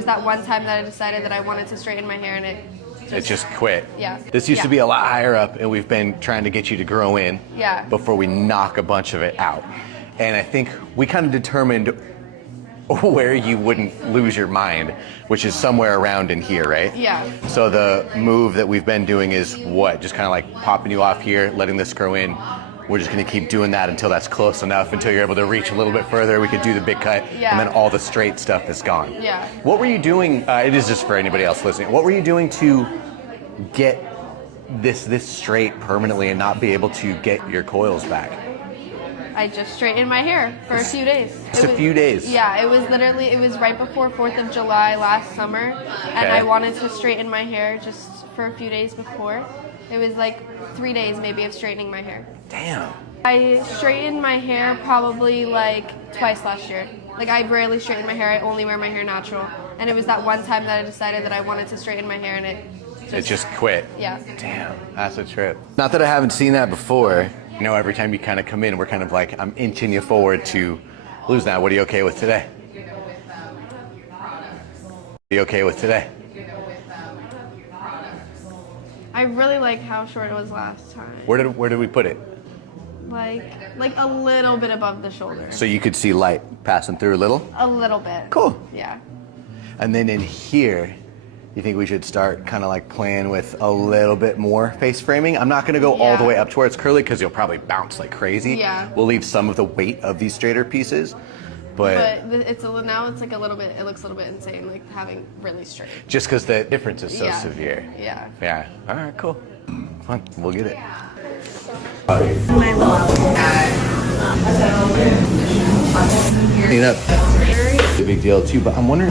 was that one time that I decided that I wanted to straighten my hair and it just quit. Yeah. This used to be a lot higher up, and we've been trying to get you to grow in before we knock a bunch of it out. And I think we kind of determined where you wouldn't lose your mind, which is somewhere around in here, right? Yeah. So the move that we've been doing is what? Just kind of like popping you off here, letting this grow in. We're just going to keep doing that until that's close enough, until you're able to reach a little bit further. We could do the big cut, and then all the straight stuff is gone. Yeah. What were you doing? It is just for anybody else listening. What were you doing to get this straight permanently and not be able to get your coils back? I just straightened my hair for a few days. Just a few days? Yeah, it was right before 4th of July last summer, and I wanted to straighten my hair just for a few days before. It was like 3 days maybe of straightening my hair. Damn. I straightened my hair probably like twice last year. Like I rarely straighten my hair, I only wear my hair natural. And it was that one time that I decided that I wanted to straighten my hair and it just quit. Yeah. Damn, that's a trip. Not that I haven't seen that before. You know, every time you kind of come in, we're kind of like, I'm inching you forward to lose that. What are you okay with today? Are you okay with today? I really like how short it was last time. Where did we put it? Like a little bit above the shoulder. So you could see light passing through a little? A little bit. Cool. Yeah. And then in here, you think we should start kind of like playing with a little bit more face framing? I'm not going to go all the way up to where it's curly because you'll probably bounce like crazy. Yeah. We'll leave some of the weight of these straighter pieces. But now it's like a little bit, it looks a little bit insane, like having really straight. Just because the difference is so severe. Yeah. Yeah. All right, cool. Fun. We'll get it. Clean up. It's a big deal too, but I'm wondering.